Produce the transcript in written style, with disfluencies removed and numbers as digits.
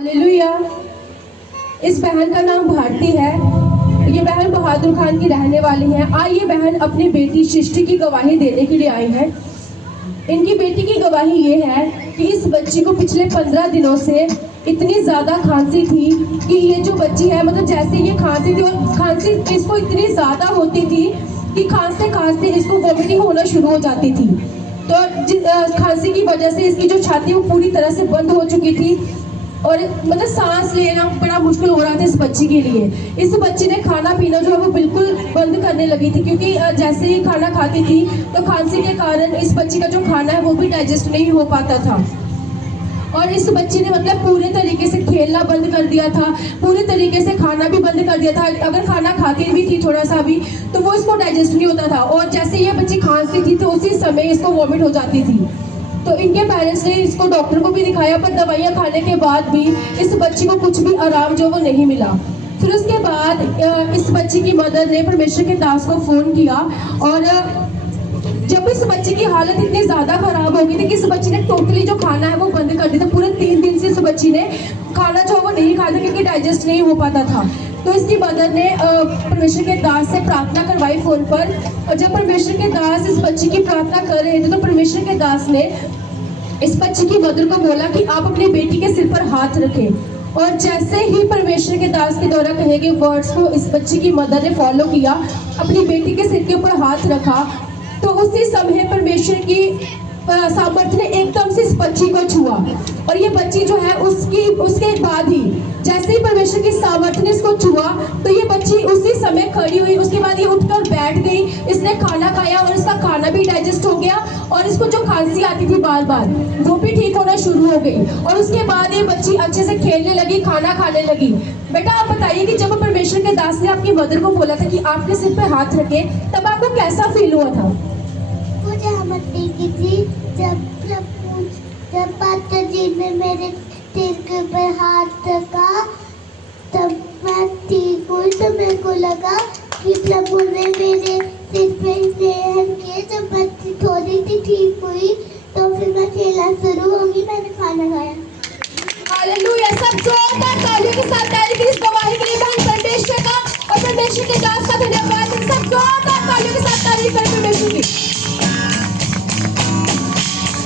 Hallelujah. इस बहन का नाम भारती है। ये बहन बहादुर खान की रहने वाली है। आज ये बहन अपनी बेटी सृष्टि की गवाही देने के लिए आई है। इनकी बेटी की गवाही ये है कि इस बच्ची को पिछले 15 दिनों से इतनी ज़्यादा खांसी थी कि ये जो बच्ची है, मतलब जैसे ये खांसी थी और खांसी इसको इतनी ज़्यादा होती थी कि खांसते खांसते इसको वोमिटिंग होना शुरू हो जाती थी। तो खांसी की वजह से इसकी जो छाती वो पूरी तरह से बंद हो चुकी थी और मतलब सांस लेना बड़ा मुश्किल हो रहा था इस बच्ची के लिए। इस बच्ची ने खाना पीना जो है वो बिल्कुल बंद करने लगी थी, क्योंकि जैसे ही खाना खाती थी तो खांसी के कारण इस बच्ची का जो खाना है वो भी डाइजेस्ट नहीं हो पाता था। और इस बच्ची ने मतलब पूरे तरीके से खेलना बंद कर दिया था, पूरे तरीके से खाना भी बंद कर दिया था। अगर खाना खाती भी थी थोड़ा सा भी तो वो इसको डाइजेस्ट नहीं होता था, और जैसे ये बच्ची खांसती थी तो उसी समय इसको वॉमिट हो जाती थी। तो इनके पेरेंट्स ने इसको डॉक्टर को भी दिखाया, पर दवाइयाँ खाने के बाद भी इस बच्ची को कुछ भी आराम जो वो नहीं मिला। फिर उसके बाद इस बच्ची की मदर ने परमेश्वर के दास को फ़ोन किया, और जब इस बच्ची की हालत इतनी ज़्यादा ख़राब हो गई थी कि इस बच्ची ने टोटली जो खाना है वो बंद कर दिया था। पूरे 3 दिन से इस बच्ची ने खाना जो वो नहीं खाया था क्योंकि डाइजेस्ट नहीं हो पाता था। तो इसकी मदर ने परमेश्वर के दास से प्रार्थना करवाई फ़ोन पर, और जब परमेश्वर के दास इस बच्ची की प्रार्थना कर रहे थे तो परमेश्वर के दास ने इस बच्ची की मदर को बोला कि आप अपनी बेटी के सिर पर हाथ रखें। और जैसे ही परमेश्वर के दास के द्वारा कहे गए वर्ड्स को इस बच्ची की मदर ने फॉलो किया, अपनी बेटी के सिर के ऊपर हाथ रखा, तो उसी समय परमेश्वर की सामर्थ्य ने एकदम से इस बच्ची को छुआ। और ये बच्ची जो है उसके बाद ही जैसे ही परमेश्वर की सामर्थ्य ने इसको छुआ तो ये बच्ची उसी समय खड़ी हुई। उसके बाद ये उठकर बैठ गई, इसने खाना खाया और इसका खाना भी डाइजेस्ट हो गया, और इसको जो खांसी आती थी बार बार वो भी ठीक होना शुरू हो गई। और उसके बाद ये बच्ची अच्छे से खेलने लगी, खाना खाने लगी। बेटा आप बताइए कि जब परमेश्वर के दास ने आपकी मदर को बोला था कि आपके सिर पे हाथ रखे, तब आपको कैसा फील हुआ था? मुझे हिम्मत की थी जब पास्टर जी ने मेरे सिर के ऊपर हाथ रखा, तब मैं ठीक हुई। तो मेरे को लगा कि प्रभु ने मेरे सिर पे रहम किए। जब मैं थोड़ी सी ठीक हुई तो फिर मैं खेलना शुरू होगी, मैंने खाना खाया।